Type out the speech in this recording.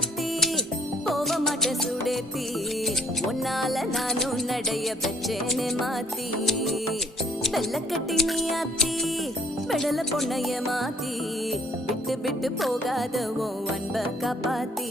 அத்தி போக மாட்ட சுடேத்தி உன்னால நானும் நடைய பெற்றேனே மாத்தி வெள்ளக்கட்டி நீ அத்தி பெடல பொண்ணைய மாத்தி விட்டு விட்டு போகாத உன் அன்ப காப்பாத்தி